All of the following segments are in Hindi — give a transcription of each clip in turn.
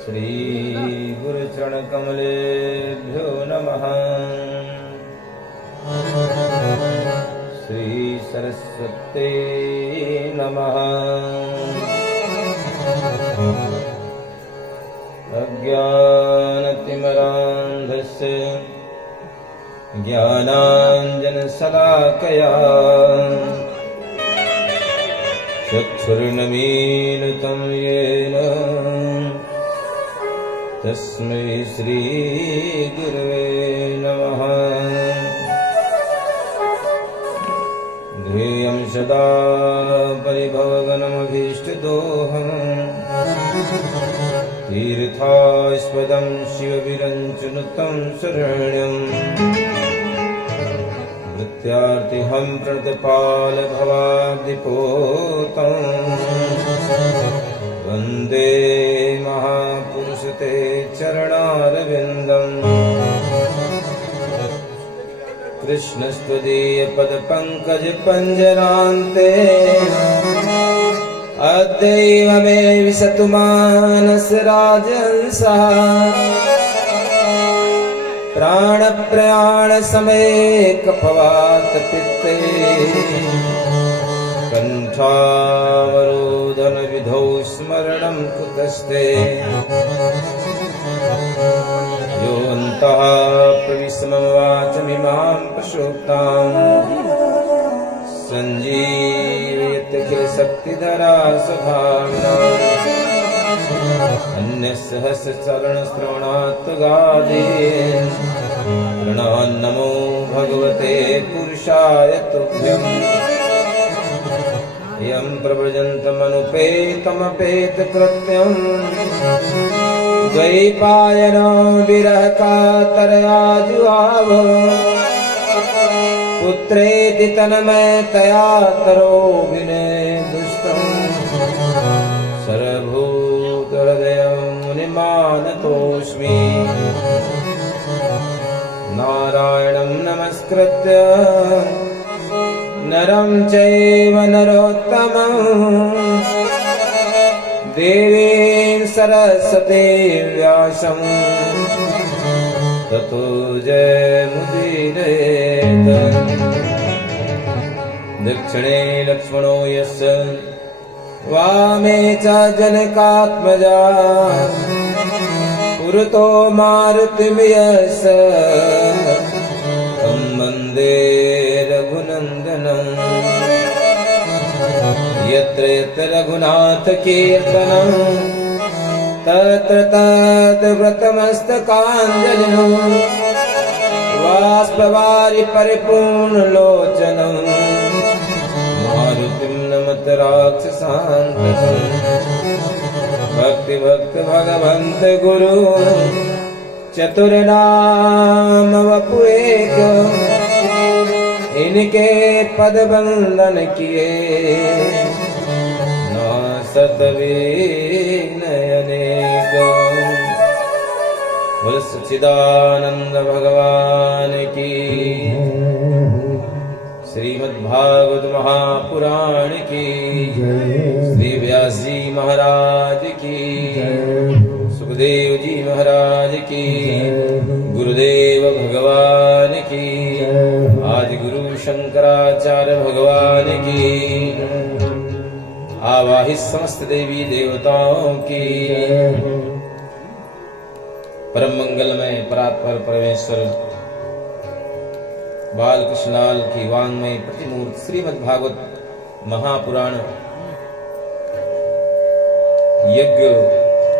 श्री गुरुचरणकमलेभ्यो नमः। श्री सरस्वते नमः। अज्ञानतिमिरान्धस्य ज्ञानाञ्जनशलाकया चक्षुर्नमीलितं येन तस्मै श्री गुरवे नमः। ध्येयं सदा परिभवगणमभीष्टदोहम् तीर्थास्पदं शिवविरञ्चनुतं शरण्यम् मृत्यार्तिहं प्रणतपालभवाब्धिपोतं वन्दे महापुरुष ते चरणारविन्दम्। कृष्णस्त्वदीयपदपङ्कजपञ्जरान्ते अद्यैव मे विशतु मानसराजहंसः। प्राणप्रयाणसमये कफवातपित्ते कण्ठावरोधनविधौ स्मरणं कुतस्ते। योऽन्तः प्रविस्मवाचमिमां प्रसुप्ताम् सञ्जीवयत् किल शक्तिधरा स्वभावनाम्। अन्यसहस्रचरणश्रवणात्तगादीन् प्रणान्नमो भगवते पुरुषाय तुभ्यम्। यं प्रव्रजन्तमनुपेतमपेतकृत्यम् द्वैपायनो विरहकातरया जुहाव। पुत्रेति तन्मयतया तरोभिनेदुष्टम् सर्वभूतहृदयं मुनिमानतोऽस्मि। नारायणं नमस्कृत्य नरं चैव नरोत्तमं देवीं सरस्वतीं व्यासं ततो जयमुदीरयेत्। दक्षिणे लक्ष्मणो यस्य वामे च जनकात्मजा पुरतो मारुतिर्यस्य तं वन्दे रघुनन्दनम्। यत्र यत्र रघुनाथकीर्तनं तत्र तत्र व्रतमस्तकाञ्जलिं बाष्पवारि परिपूर्णलोचनं मारुतिं नमत राक्षसान्तकम्। भक्ति भक्त भगवन्त गुरु चतुर्नाम वपु एक इनके पद बंदन किए नासत विनयनेक। बोल सच्चिदानंद भगवान की। श्रीमद्भागवत महापुराण की। श्री व्यास जी महाराज की। सुखदेव जी महाराज की। गुरुदेव भगवान की। आदि गुरु शंकराचार्य भगवान की। आवाहित समस्त देवी देवताओं की। परम मंगलमय परात्पर परमेश्वर बालकृष्णाल की वांग्मय प्रतिमूर्ति श्रीमद्भागवत महापुराण यज्ञ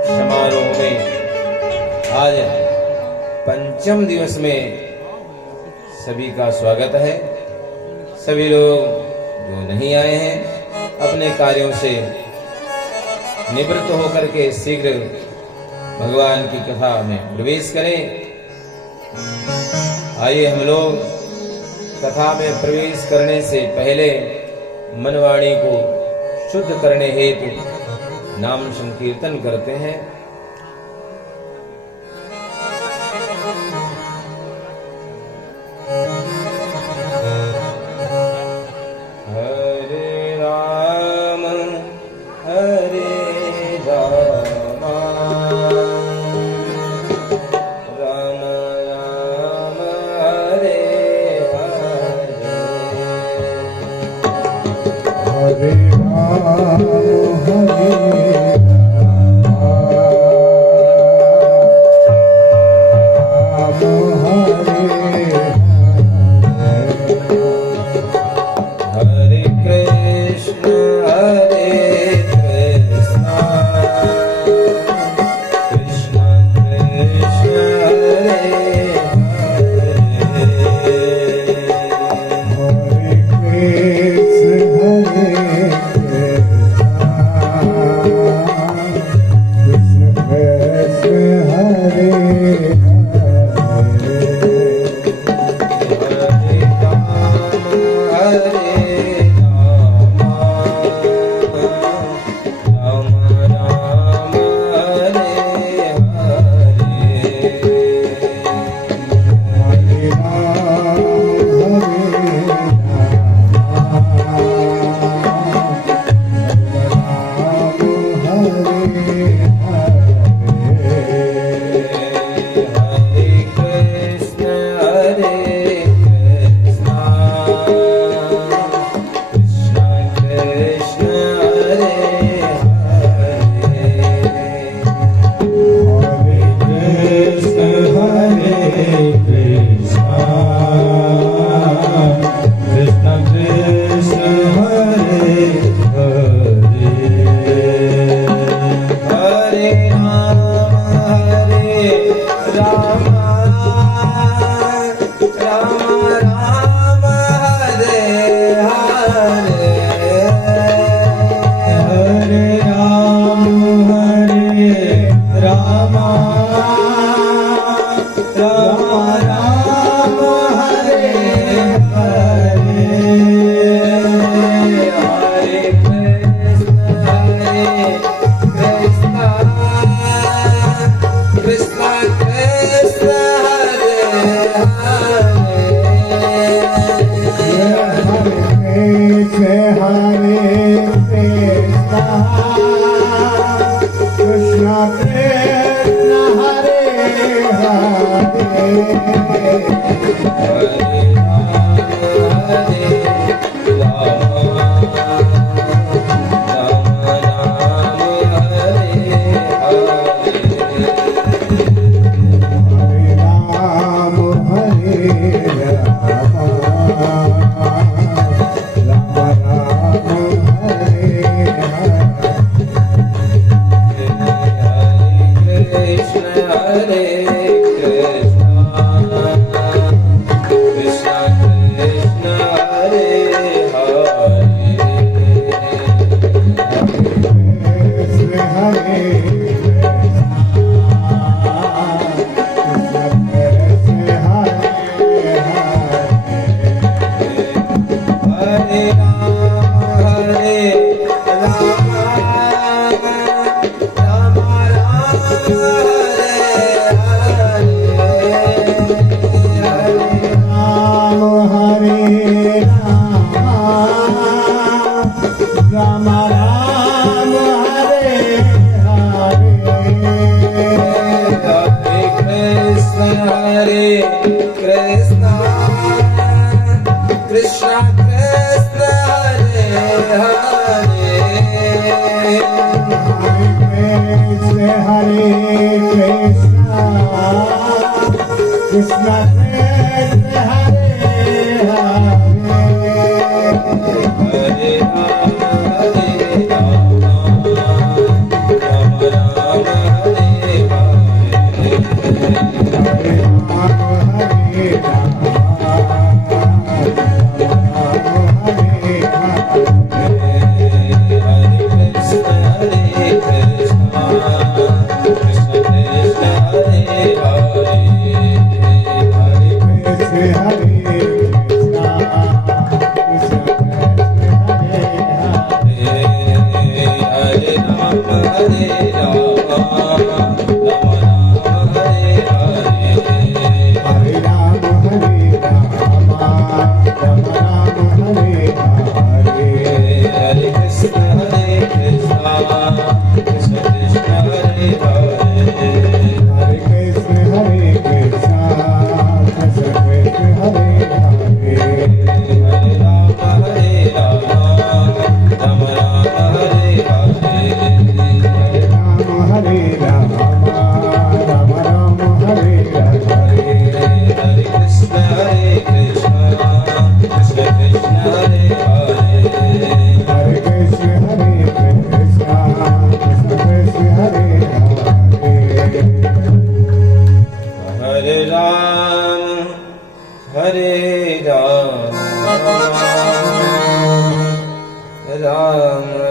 समारोह में आज पंचम दिवस में सभी का स्वागत है। सभी लोग जो नहीं आए हैं अपने कार्यों से निवृत्त होकर के शीघ्र भगवान की कथा में प्रवेश करें। आइए हम लोग कथा में प्रवेश करने से पहले मनवाणी को शुद्ध करने हेतु नाम संकीर्तन करते हैं। हरे राम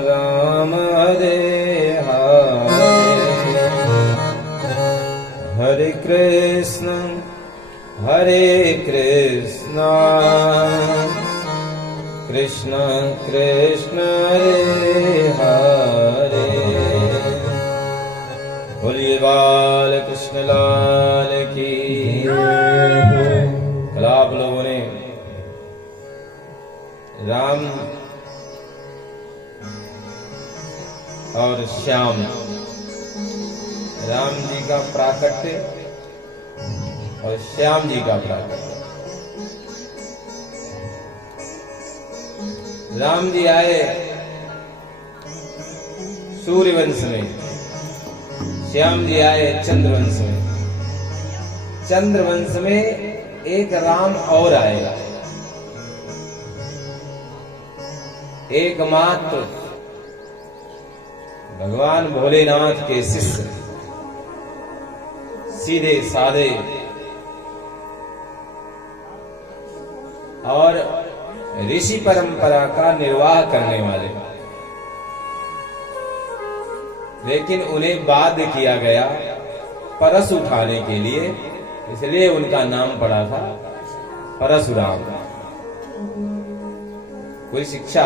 राम हरे हरे, हरे कृष्ण कृष्ण कृष्ण हरे हरे। बोलिए बाल कृष्ण लाल की। कल आप लोगों ने राम और श्याम, राम जी का प्राकट्य और श्याम जी का प्राकट्य। राम जी आए सूर्यवंश में, श्याम जी आए चंद्रवंश में। चंद्रवंश में एक राम और आएगा, एकमात्र भगवान भोलेनाथ के शिष्य, सीधे साधे और ऋषि परंपरा का निर्वाह करने वाले, लेकिन उन्हें बाध्य किया गया परस उठाने के लिए, इसलिए उनका नाम पड़ा था परशुराम। कोई शिक्षा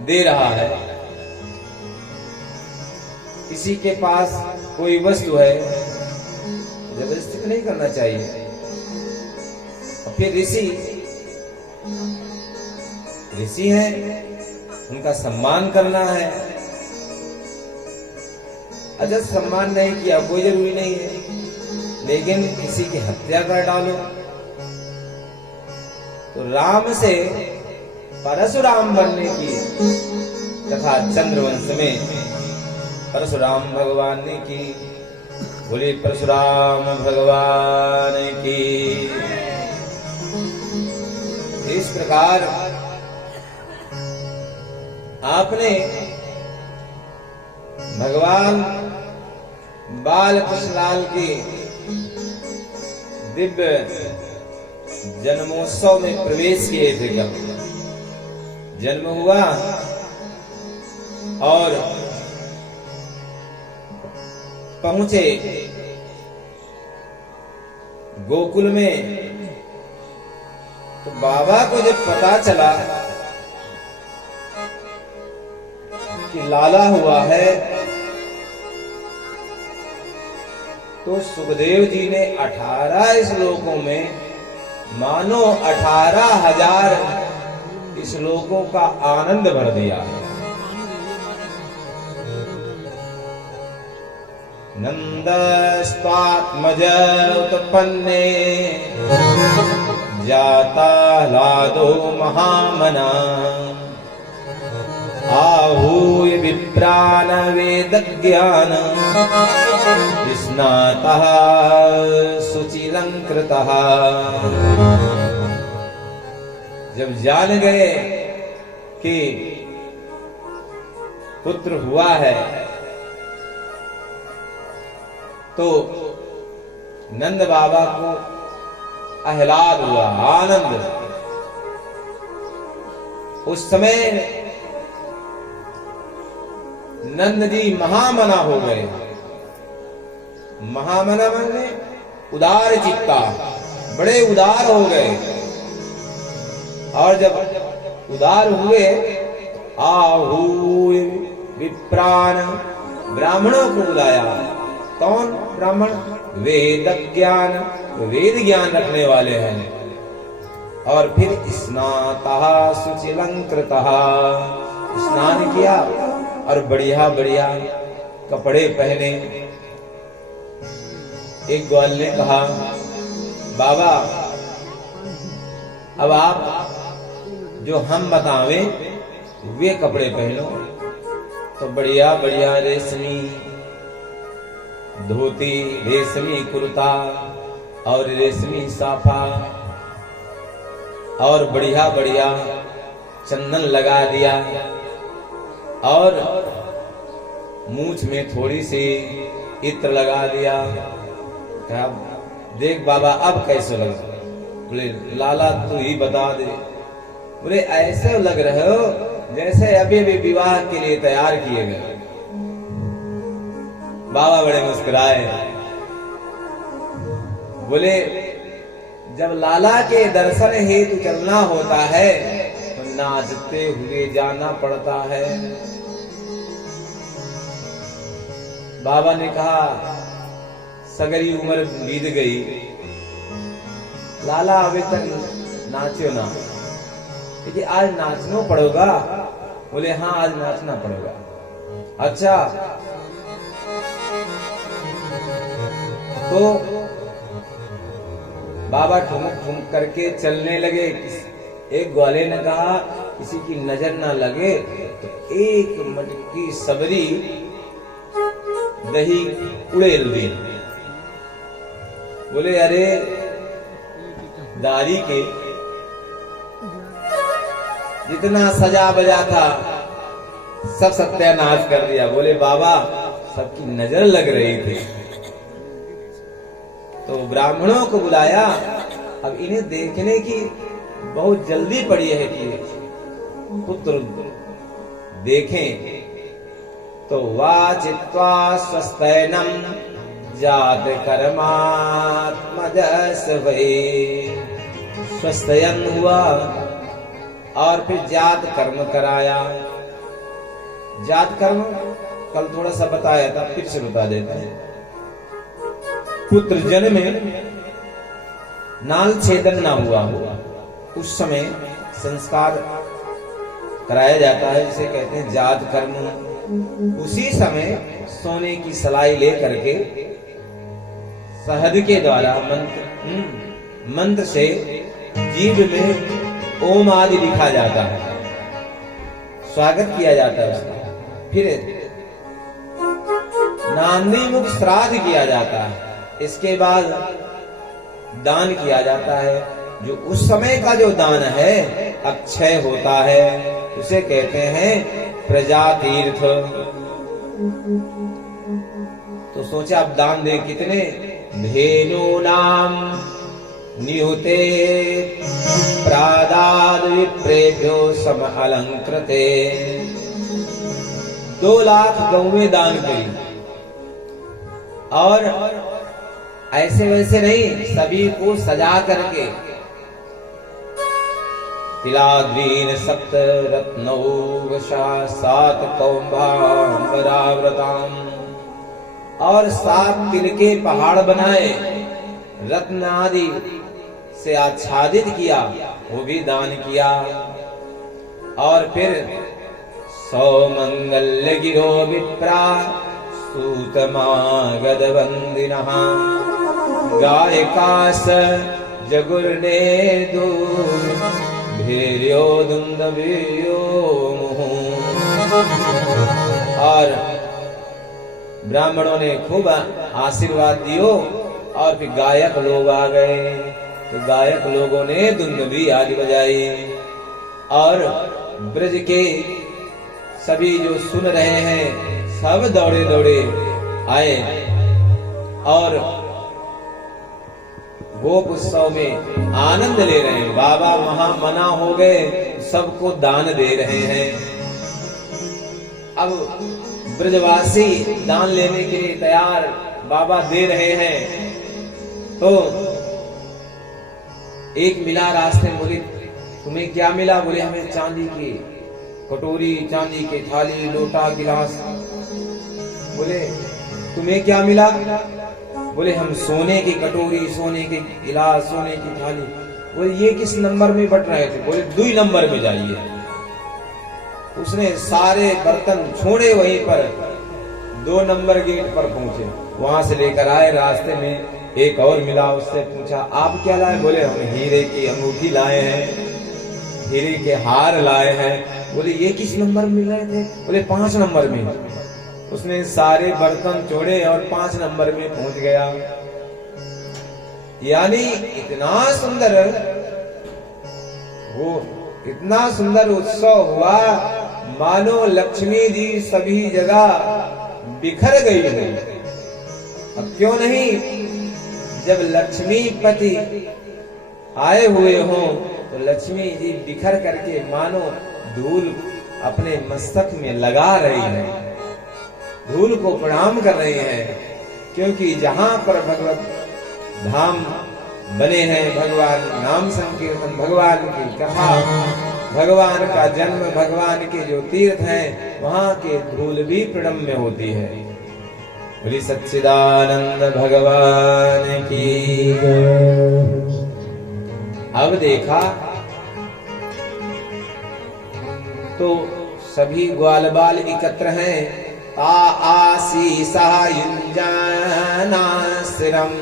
दे रहा है, किसी के पास कोई वस्तु है, जबरदस्ती नहीं करना चाहिए। और फिर ऋषि हैं, उनका सम्मान करना है। अगर सम्मान नहीं किया कोई जरूरी नहीं है, लेकिन किसी की हत्या कर डालो तो राम से परशुराम बनने की तथा चंद्रवंश में परशुराम भगवान ने की। बोले परशुराम भगवान की। इस प्रकार आपने भगवान बाल कृष्णलाल की दिव्य जन्मोत्सव में प्रवेश किए थे। कब जन्म हुआ और पहुंचे गोकुल में, तो बाबा को जब पता चला कि लाला हुआ है, तो सुखदेव जी ने 18 श्लोकों में मानो 18,000 श्लोकों का आनंद भर दिया। नंदस्त्वात्मज उत्पन्ने जाता लादो महामना, आहूय विप्रान वेदज्ञान स्नातः शुचिलंकृतः। जब जान गए कि पुत्र हुआ है, तो नंद बाबा को आह्लाद हुआ, आनंद। उस समय नंद जी महामना हो गए। महामना माने उदार चित्ता, बड़े उदार हो गए। और जब उदार हुए, आहूय विप्रान, ब्राह्मणों को बुलाया। कौन ब्राह्मण? वेद ज्ञान, वेद ज्ञान रखने वाले हैं। और फिर स्नातः शुचिलंकृतः, स्नान किया और बढ़िया बढ़िया कपड़े पहने। एक ग्वाल ने कहा, बाबा अब आप जो हम बतावें वे कपड़े पहनो। तो बढ़िया बढ़िया रेशमी धोती, रेशमी कुर्ता और रेशमी साफा और बढ़िया बढ़िया चंदन लगा दिया और मूंछ में थोड़ी सी इत्र लगा दिया। कहा, देख बाबा अब कैसे लग? बोले लाला तू ही बता दे। बोले ऐसे लग रहे हो जैसे अभी अभी विवाह के लिए तैयार किए गए। बाबा बड़े मुस्कुराए, बोले जब लाला के दर्शन हेतु चलना होता है तो नाचते हुए जाना पड़ता है। बाबा ने कहा सगरी उम्र बीत गई, लाला अभी तक नाचो ना, लेकिन आज नाचना पड़ेगा। बोले हाँ आज नाचना पड़ेगा। अच्छा, तो बाबा ठुमक ठुमक करके चलने लगे। एक ग्वाले ने कहा किसी की नजर ना लगे तो एक मटकी सबरी दही उड़ेल दी। बोले अरे दारी के जितना सजा बजा था सब सत्यानाश कर दिया। बोले बाबा सबकी नजर लग रही थी। तो ब्राह्मणों को बुलाया, अब इन्हें देखने की बहुत जल्दी पड़ी है कि पुत्र देखें। तो वाचित्वा स्वस्तैनम जात कर्मात्मजस वै। स्वस्तयन हुआ और फिर जात कर्म कराया। जात कर्म कल थोड़ा सा बताया था, फिर से बता देते हैं। पुत्र जन्मे नाल छेदन ना हुआ उस समय संस्कार कराया जाता है, जिसे कहते हैं जात कर्म। उसी समय सोने की सलाई ले करके शहद के द्वारा मंत्र से जीभ में ओम आदि लिखा जाता है, स्वागत किया जाता है उसका। फिर नांदी मुख श्राद्ध किया जाता है। इसके बाद दान किया जाता है। जो उस समय का जो दान है अक्षय होता है, उसे कहते हैं प्रजा तीर्थ। तो सोचा अब दान दे कितने? धेनु नाम नियुते प्रादाद विप्रेभ्यो सम अलंकृते। 2 लाख गौवें दान करी। और ऐसे वैसे नहीं, सभी को सजा करके तिलाद्रीन सप्त रत्नौ वशा 7 कौम्भांबराव्रताम। और 7 तिल के पहाड़ बनाए, रत्न आदि से आच्छादित किया, वो भी दान किया। और फिर 100 मंगल्य गिरो विप्रा सूतमागध वंदिनः। गायकास जगुर्ने दो भेर्यो दुंदभियो। और ब्राह्मणों ने खूब आशीर्वाद दियो। और फिर गायक लोग आ गए, तो गायक लोगों ने दुंदुभी आदि बजाई। और ब्रज के सभी जो सुन रहे हैं सब दौड़े दौड़े आए और गोप उत्सव में आनंद ले रहे हैं। बाबा महामना हो गए, सबको दान दे रहे हैं। अब ब्रजवासी दान लेने के लिए तैयार, बाबा दे रहे हैं। तो एक मिला रास्ते में, बोले तुम्हें क्या मिला? बोले हमें चांदी की कटोरी, चांदी के थाली, लोटा, गिलास। बोले तुम्हें क्या मिला? बोले हम सोने की कटोरी, सोने के गिलास, सोने की थाली। बोले ये किस नंबर में बट रहे थे? बोले 2 नंबर में जाइए। उसने सारे बर्तन छोड़े, वहीं पर 2 नंबर गेट पर पहुंचे। वहां से लेकर आए, रास्ते में एक और मिला, उससे पूछा आप क्या लाए? बोले हम हीरे की अंगूठी लाए हैं, हीरे के हार लाए हैं। बोले ये किस नंबर में मिल रहे थे? बोले 5 नंबर में। उसने सारे बर्तन छोड़े और 5 नंबर में पहुंच गया। यानी इतना सुंदर, वो इतना सुंदर उत्सव हुआ, मानो लक्ष्मी जी सभी जगह बिखर गई है। अब क्यों नहीं, जब लक्ष्मीपति आए हुए हों तो लक्ष्मी जी बिखर करके मानो धूल अपने मस्तक में लगा रही है, धूल को प्रणाम कर रही है, क्योंकि जहां पर भगवत धाम बने हैं, भगवान नाम संकीर्तन, भगवान की कथा, भगवान का जन्म, भगवान के जो तीर्थ हैं, वहां के धूल भी प्रणम्य होती है। बोली सच्चिदानंद भगवान की। अब देखा तो सभी ग्वाल बाल एकत्र हैं। ता आशीषा युञ्जाना शिरम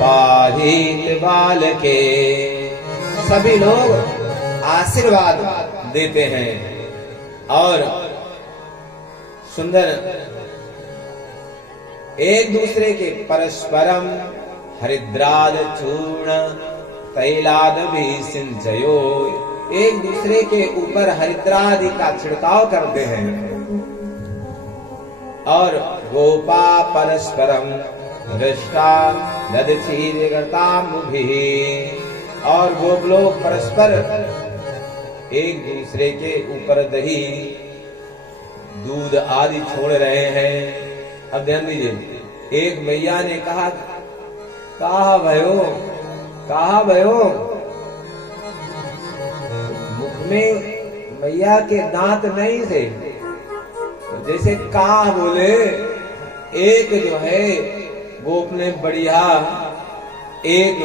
पाहित बाल के, सभी लोग आशीर्वाद देते हैं और सुंदर एक दूसरे के परस्परम हरिद्राद चूर्ण तैलाद भी सिंचयो, एक दूसरे के ऊपर हरिद्रादि का छिड़काव करते हैं। और गोपा परस्परम दृष्टा लदक्षीरतामुभि, और गोप लोग परस्पर एक दूसरे के ऊपर दही दूध आदि छोड़ रहे हैं। अब ध्यान दीजिए, एक मैया ने कहा, कहा भयो, मुख में मैया के दांत नहीं थे, तो जैसे कहा बोले, एक जो है गोप ने बढ़िया एक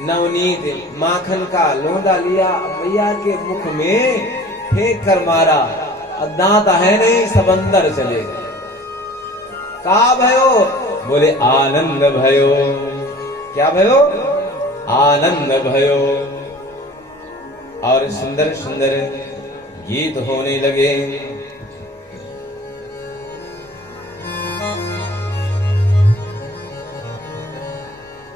नवनीत माखन का लोंदा लिया, मैया के मुख में फेंक कर मारा, दांत है नहीं, सब अंदर चले। का भयो? बोले आनंद भयो। क्या भयो? आनंद भयो। और सुंदर सुंदर गीत होने लगे।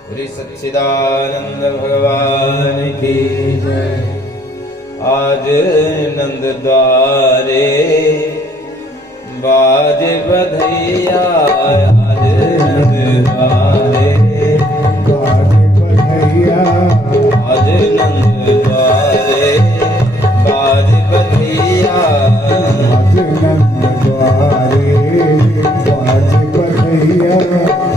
श्री सच्चिदानंद भगवान की जय। आज नंद द्वारे बाज बधैया, आज नंद द्वारे बाज बधैया, आज नंद द्वारे बाज बधैया, आज नंद द्वारे बाज बधैया, बाज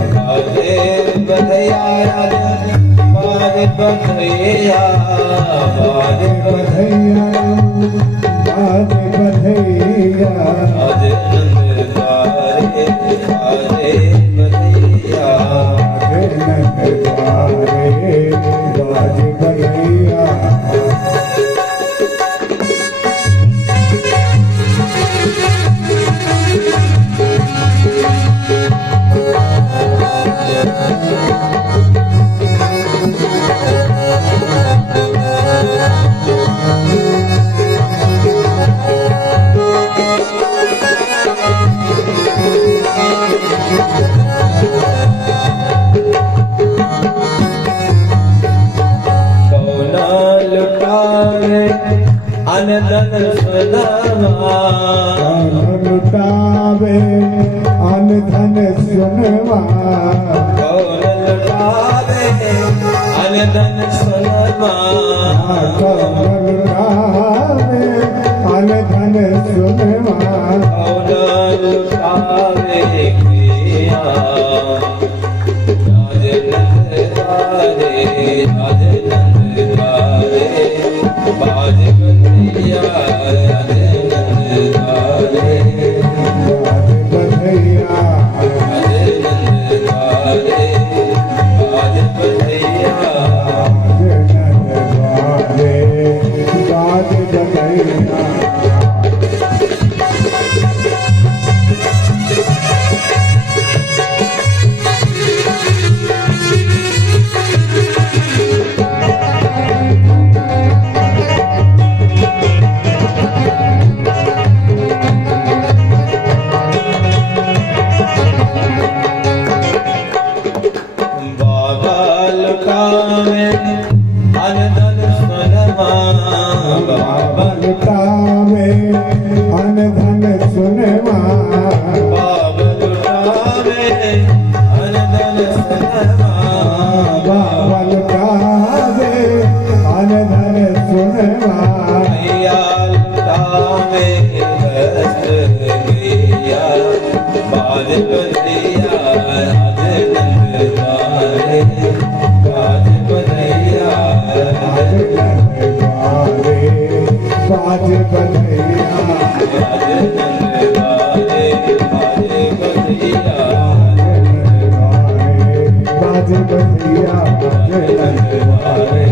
बधैया, बाज बधैया, बाज बधैया, बाज बधैया, आज नंद द्वारे बाज बधैया, आज नंद द्वारे बाज बधैया। अनधन सुनवा, लुटावे अनधन सुनवा, कौन लुटावे अनधन सुनवा, कौन लुटावे अनधन सुनवा, कौन लुटावे किया, आज नंद द्वारे, आज नंद द्वारे बाज बधैया, आज नंद द्वारे बाज बधैया, आज नंद द्वारे बाज बधैया, आज नंद द्वारे बाज बधैया। अनधन सुनवा, बाबा लुटावे अनधन सुनवा, बाबा लुटावे अनधन सुनवा, बाबा लुटावे अनधन सुनवा, मैया बाज बजैया राधे नंद द्वारे, बाज बजैया राधे नंद द्वारे, बाज बजैया राधे नंद द्वारे, बाज बजैया बाज बजैया राधे नंद द्वारे,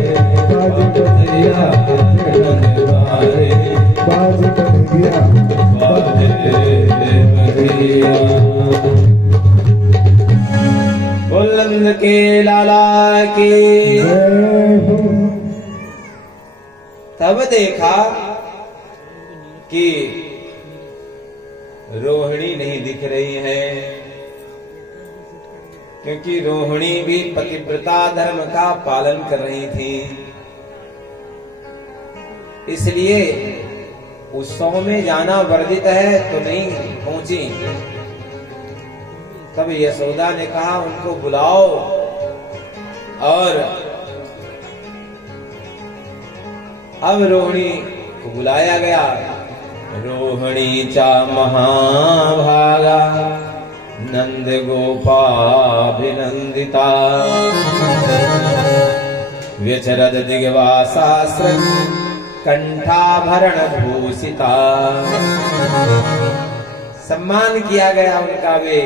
बाज बजैया राधे नंद द्वारे, बाज बजैया बाज बजैया। बुलंद के लाला की। तब देखा कि रोहिणी नहीं दिख रही है, क्योंकि रोहिणी भी पतिव्रता धर्म का पालन कर रही थी, इसलिए उत्सव में जाना वर्जित है तो नहीं पहुंची। तब यशोदा ने कहा उनको बुलाओ, और अब रोहिणी को बुलाया गया। रोहिणी चा महाभागा नंद गोपाभिनंदिता, व्यचरद दिग्वासास्र कंठाभरण भूषिता। सम्मान किया गया उनका वे,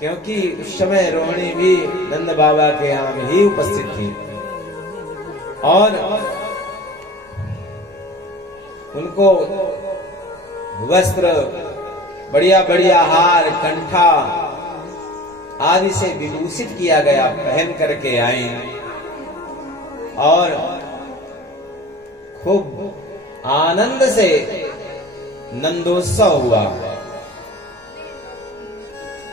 क्योंकि उस समय रोहिणी भी नंद बाबा के यहाँ में ही उपस्थित थी, और उनको वस्त्र, बढ़िया बढ़िया हार, कंठा आदि से विभूषित किया गया, पहन करके आए, और खूब आनंद से नंदोत्सव हुआ।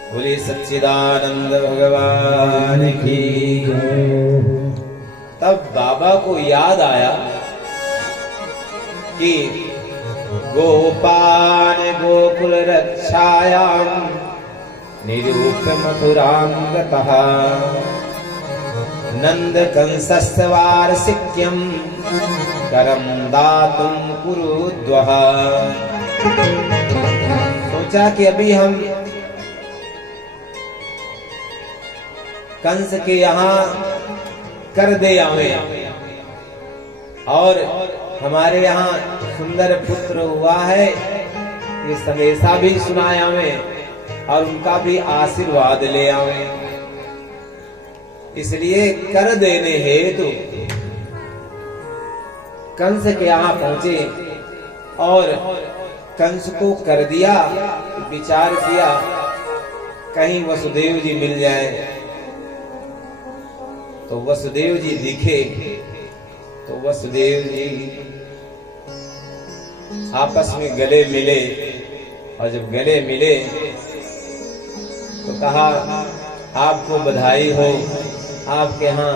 बोले सच्चिदानंद भगवान की। तब बाबा को याद आया कि गोपान गोकुल रक्षायाम निरूप्य मथुरां गतः, नंद कंसस्य वार्षिक्यं करम दातुं कुरुद्वः। सोचा कि अभी हम कंस के यहाँ कर दे आवे, और हमारे यहाँ सुंदर पुत्र हुआ है, ये संदेशा भी सुनाए आवे, और उनका भी आशीर्वाद ले आवे। इसलिए कर देने हेतु कंस के यहाँ पहुंचे, और कंस को कर दिया। विचार किया कहीं वसुदेव जी मिल जाए, तो वसुदेव जी दिखे, तो वसुदेव जी आपस में गले मिले, और जब गले मिले तो कहा आपको बधाई हो, आपके यहाँ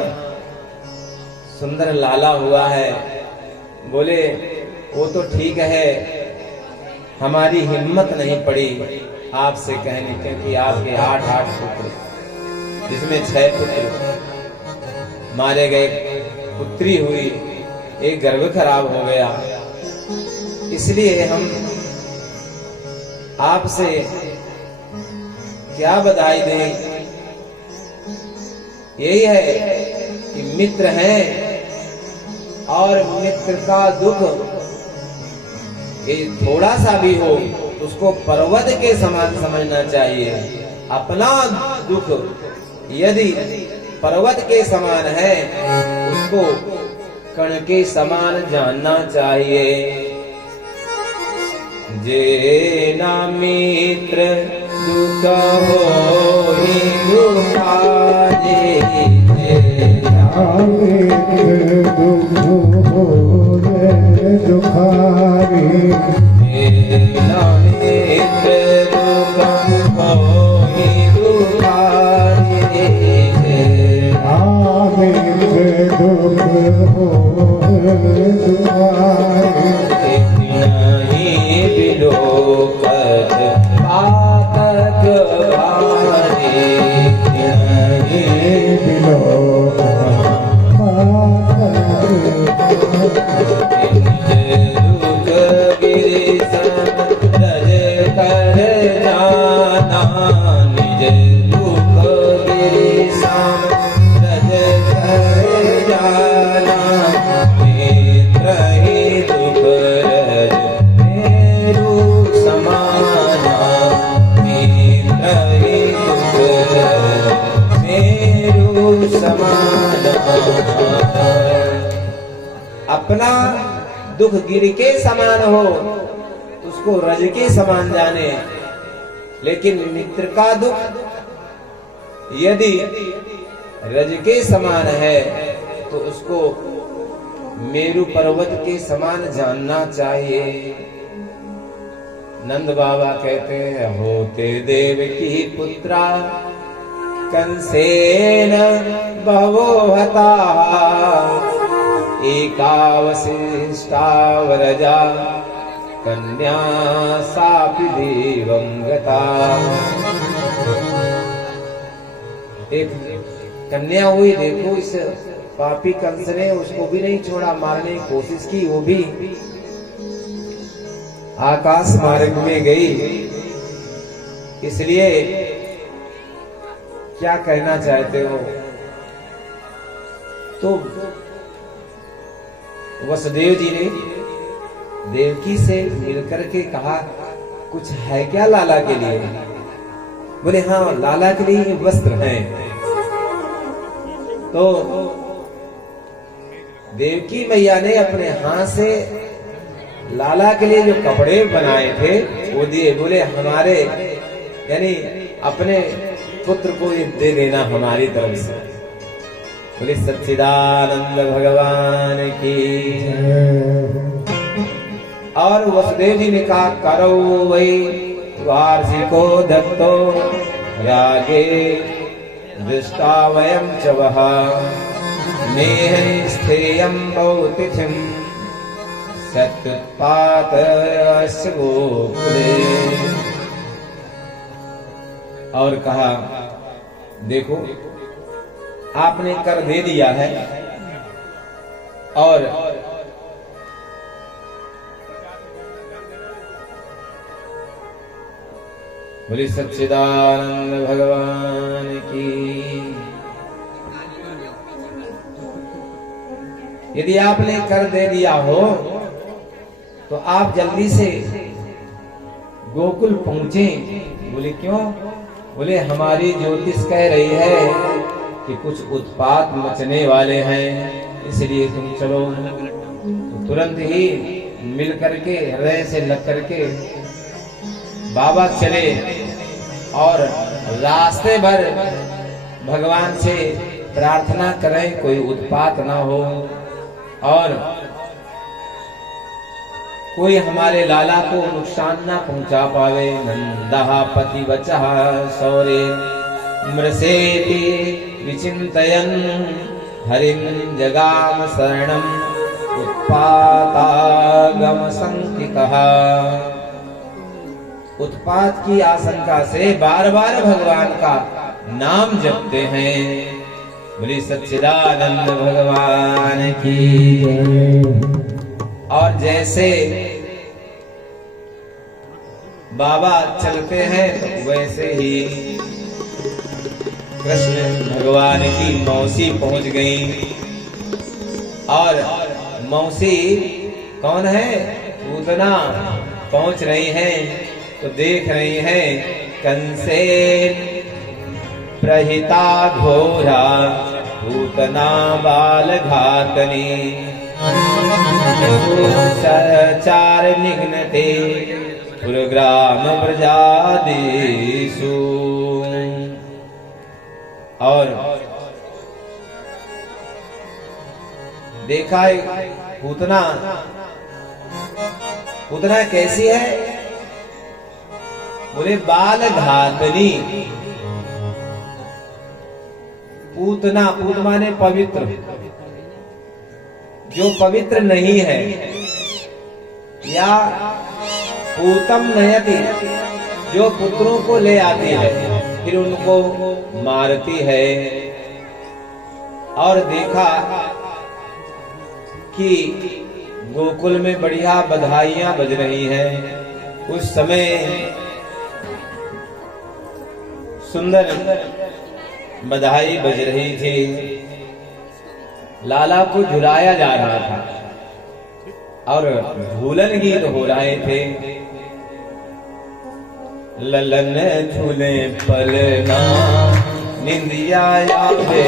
सुंदर लाला हुआ है। बोले वो तो ठीक है, हमारी हिम्मत नहीं पड़ी आपसे कहने, क्योंकि आपके 8 पुत्र, जिसमें 6 पुत्र मारे गए, पुत्री हुई, एक गर्भ खराब हो गया, इसलिए हम आपसे क्या बधाई दें। यही है कि मित्र हैं, और मित्र का दुख ये थोड़ा सा भी हो उसको पर्वत के समान समझना चाहिए। अपना दुख यदि पर्वत के समान है, उसको कण के समान जानना चाहिए। जे ना मित्र दुख होई दुखारे, जे ना मित्र दुख होए दुखारे, जे ना मित्र दुख होई दुखारे, जे ना मित्र दुख होए दुखारे। बिलोकत पातक भारे, दुख गिर अपना दुख गिर के समान हो तो उसको रज के समान जाने, लेकिन मित्र का दुख यदि रज के समान है तो उसको मेरु पर्वत के समान जानना चाहिए। नंद बाबा कहते हैं, होते देव की पुत्रा कंसेन बहवो हता, एकावशिष्टावरजा कन्या सापि देवं गता। एक कन्या हुई, देखो इस पापी कंस ने उसको भी नहीं छोड़ा, मारने की कोशिश की, वो भी आकाश मार्ग में गई। इसलिए क्या कहना चाहते हो? तो वसुदेव जी ने देवकी से मिलकर के कहा, कुछ है क्या लाला के लिए? बोले हाँ, लाला के लिए वस्त्र हैं। तो देवकी मैया ने अपने हाथ से लाला के लिए जो कपड़े बनाए थे वो दिए। बोले हमारे यानी अपने पुत्र को ये दे देना हमारी तरफ से। बोले सच्चिदानंद भगवान की। और वसुदेव जी ने कहा, करो वही वार्षिको दत्तो रागे दृष्टा वयं च वः, नेह स्थेयं बहुतिथिं सत्युत्पात गोकुले। और कहा, देखो आपने कर दे दिया है और बोले सच्चिदानंद भगवान की। यदि आपने कर दे दिया हो तो आप जल्दी से गोकुल पहुंचे। बोले क्यों? बोले हमारी ज्योतिष कह रही है कि कुछ उत्पात मचने वाले हैं, इसलिए तुम चलो। तो तुरंत ही मिल करके हृदय से लग करके बाबा चले और रास्ते भर भगवान से प्रार्थना करें कोई उत्पात ना हो और कोई हमारे लाला को नुकसान ना पहुंचा पावे। नंदहा पति वचः सौरे मृसेति विचिन्तयन् हरिं जगाम शरणम् उत्पातागम संकितः। उत्पात की आशंका से बार बार भगवान का नाम जपते हैं। बोले सच्चिदानंद भगवान की। और जैसे बाबा चलते हैं तो वैसे ही कृष्ण भगवान की मौसी पहुंच गई। और मौसी कौन है? पूतना पहुंच रही हैं तो देख रही हैं कंसेन प्रहिता घोरा पूतना बाल घातनी चार निघ्नते पुरग्राम ब्रजादिषु। और देखा पूतना, पूतना कैसी है? बोले बाल घातनी। पूतना, पूत माने पवित्र, जो पवित्र नहीं है, या पूतम नयति, जो पुत्रों को ले आती है फिर उनको मारती है। और देखा कि गोकुल में बढ़िया बधाइयां बज रही हैं। उस समय सुंदर बधाई बज रही थी, लाला को झुलाया जा रहा था और झूलन गीत हो रहे थे। ललन झूले पलना निंदिया आवे,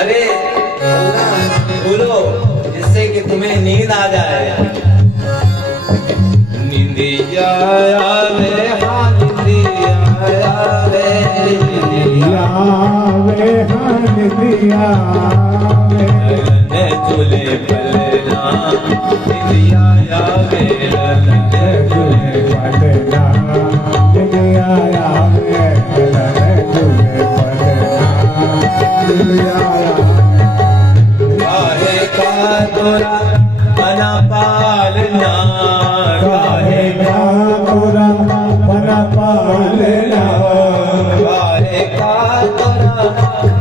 अरे बोलो जिससे कि तुम्हें नींद आ जाए। निंदिया आवे हाँ निंदिया आवे झूले पलना निंदिया आवे काहे का तोरा बना पालना काहे का तोरा बना पालना काहे का तोरा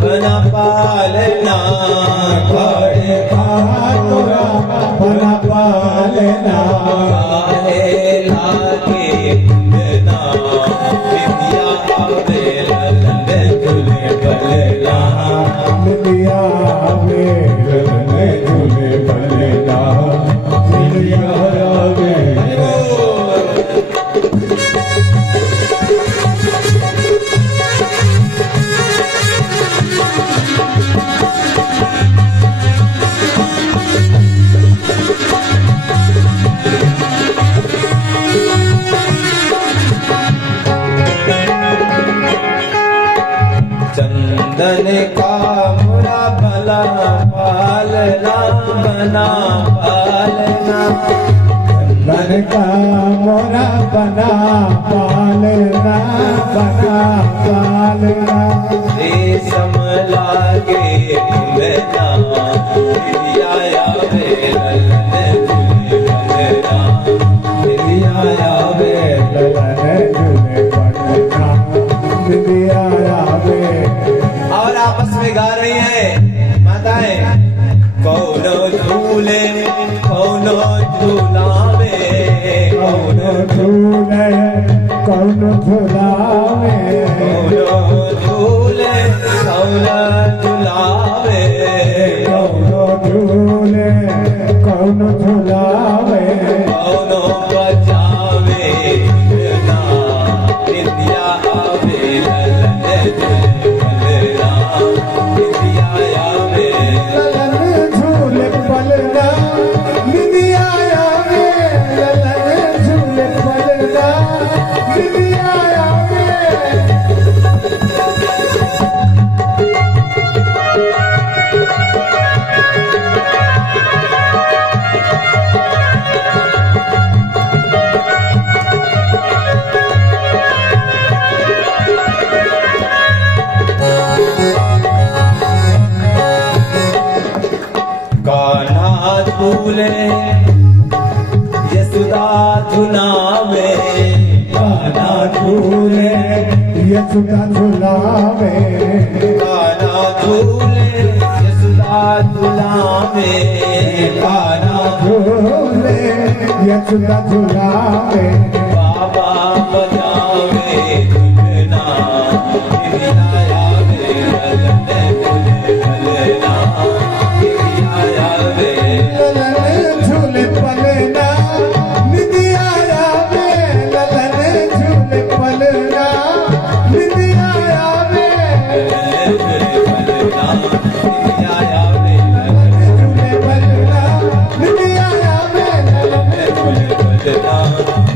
बना पालना काहे का तोरा बना पालना काहे लागे ना विद्या आवे ललन झूले पलना दुनिया में झूले पलना दुनिया में चंदन का मुरा भला पालना बना पालना मन का मोरा बना पालना बना पालना रेशम लागे मिलना विद्या आवे ललन झूले पलना विद्या आवे ललन झूले पलना दुनिया और आपस में गा रही है माताएं कौनो झूले कौनो झूलावे कौनो झूले कौनो झूलावे कौनो झूले कौनो झूलावे कौनो झूले कौनो झूलावे कौनो बचावे ना विद्या आवे ललन झूले पलना विद्या आवे ललन झूले पलना दुनिया आवे ललन झूले पलना दुनिया आवे कान्हा झूले यशोदा झुलावे कान्हा झूले यशोदा झूलावे कान्हा झूले यशोदा झुलावे कान्हा झूले यशोदा झूलावे बाबा बजावे झुलना विद्या आवे ललन झूले पलना विद्या आवे ललन झूले पलना निदिया आवे ललन झूले पलना निदिया आवे ललन झूले पलना विद्या आवे ललन झूले पलना निदिया आवे ललन झूले पलना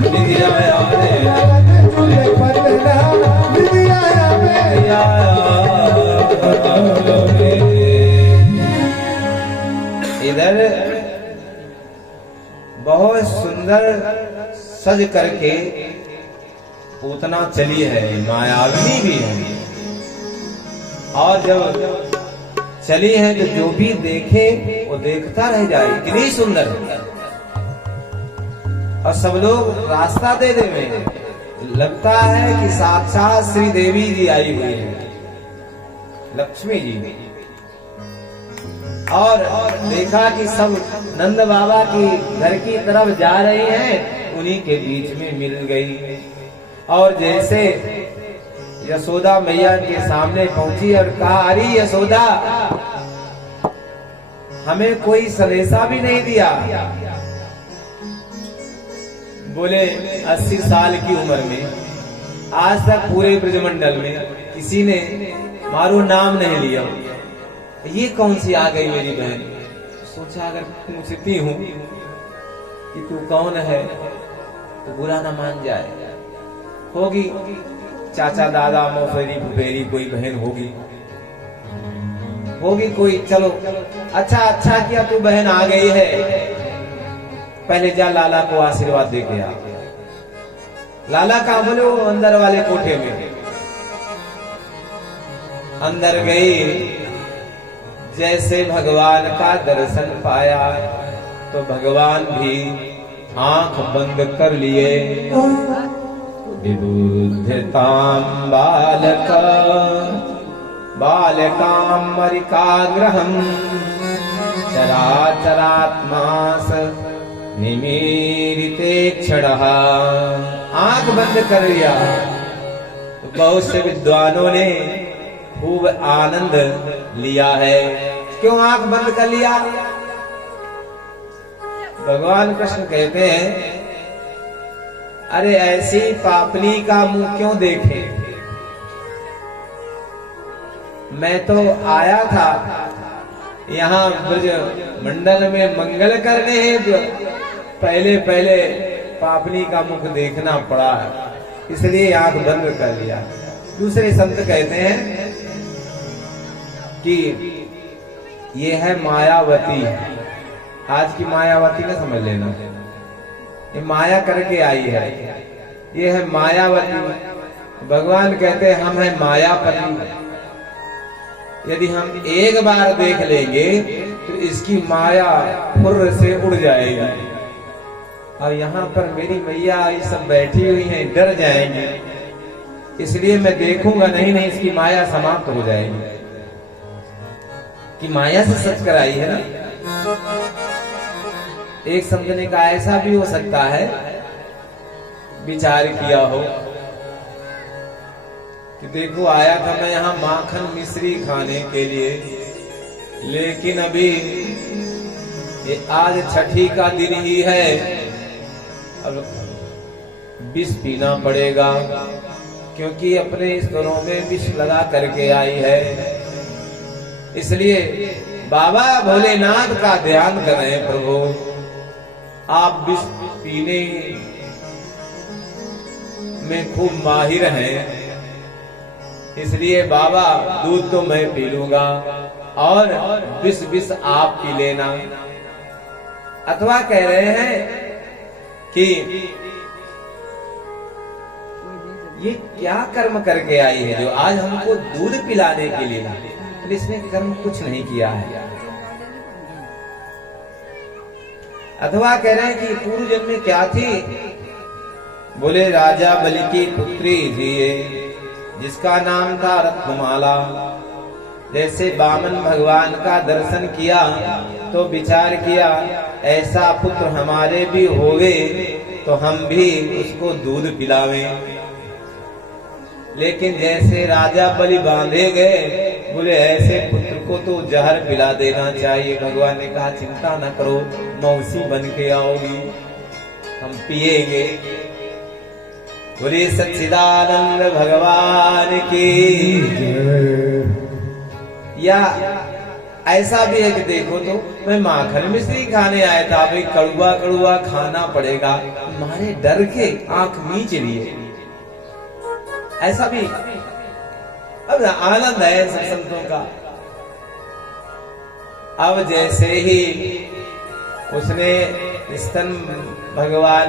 विद्या आवे ललन झूले पलना निदिया आवे इधर बहुत सुंदर सज करके पूतना चली है, मायावी भी है। और जब चली है तो जो भी देखे वो देखता रह जाए, इतनी सुंदर है। और सब लोग रास्ता दे देवे, लगता है कि साक्षात श्री देवी जी आई हुई है, लक्ष्मी जी। और देखा कि सब नंद बाबा की घर की तरफ जा रही हैं, उन्हीं के बीच में मिल गई। और जैसे यशोदा मैया के सामने पहुंची और कहा, अरे यशोदा, हमें कोई संदेशा भी नहीं दिया। बोले 80 साल की उम्र में आज तक पूरे ब्रजमंडल में किसी ने मारो नाम नहीं लिया, ये कौन सी आ गई मेरी बहन। सोचा अगर पूछती हूँ कि तू कौन है तो बुरा ना मान जाए। होगी चाचा दादा मौफेरी फुफेरी कोई बहन होगी कोई। चलो अच्छा किया तू बहन आ गई है, पहले जा लाला को आशीर्वाद दे के आ। लाला कहाँ? बोले वो अंदर वाले कोठे में। अंदर गई, जैसे भगवान का दर्शन पाया तो भगवान भी आंख बंद कर लिए। विबुद्धतां बालकां मरिकाग्रहं चराचरात्मास निमीरिते क्षणः। आंख बंद कर लिया तो बहुत से विद्वानों ने खूब आनंद लिया है। क्यों आंख बंद कर लिया? भगवान कृष्ण कहते हैं अरे ऐसी पापनी का मुंह क्यों देखे। मैं तो आया था यहाँ ब्रज मंडल में मंगल करने हैं, पहले पापनी का मुख देखना पड़ा, इसलिए आंख बंद कर लिया। दूसरे संत कहते हैं कि ये है मायावती। आज की मायावती ना समझ लेना, ये माया करके आई है, ये है मायावती। भगवान कहते हैं हम है मायापति। यदि हम एक बार देख लेंगे तो इसकी माया फुर्र से उड़ जाएगी। और यहाँ पर मेरी मैया ये सब बैठी हुई हैं, डर जाएंगे, इसलिए मैं देखूंगा नहीं, इसकी माया समाप्त हो जाएगी। कि माया से सच कराई है ना। एक समझने का ऐसा भी हो सकता है, विचार किया हो कि देखो आया था मैं यहाँ माखन मिश्री खाने के लिए, लेकिन अभी ये आज छठी का दिन ही है, अब विष पीना पड़ेगा, क्योंकि अपने स्तरों में विष लगा करके आई है। इसलिए बाबा भोलेनाथ का ध्यान करें, प्रभु आप विष पीने में खूब माहिर हैं, इसलिए बाबा दूध तो मैं पी लूंगा और विष आप पी लेना। अथवा कह रहे हैं कि ये क्या कर्म करके आई है जो आज हमको दूध पिलाने के लिए, तो इसने कर्म कुछ नहीं किया है। अथवा कह रहे हैं कि पूर्व जन्म में क्या थी। बोले राजा बलि की पुत्री थी ये, जिसका नाम था रत्नमाला। जैसे बामन भगवान का दर्शन किया तो विचार किया ऐसा पुत्र हमारे भी होवे तो हम भी उसको दूध पिलावें। लेकिन जैसे राजा बलि बांधे गए, बोले ऐसे पुत्र को तो जहर पिला देना चाहिए। भगवान ने कहा चिंता न करो, मौसी बन के आओगी, हम पिएंगे। बोले सच्चिदानंद भगवान की। या ऐसा भी है कि देखो तो मैं माखन मिश्री खाने आया था, भाई कड़ुआ कड़ुआ खाना पड़ेगा, हमारे डर के आंख मीच लिए। ऐसा भी अब आनंद है संतों का। अब जैसे ही उसने स्तन भगवान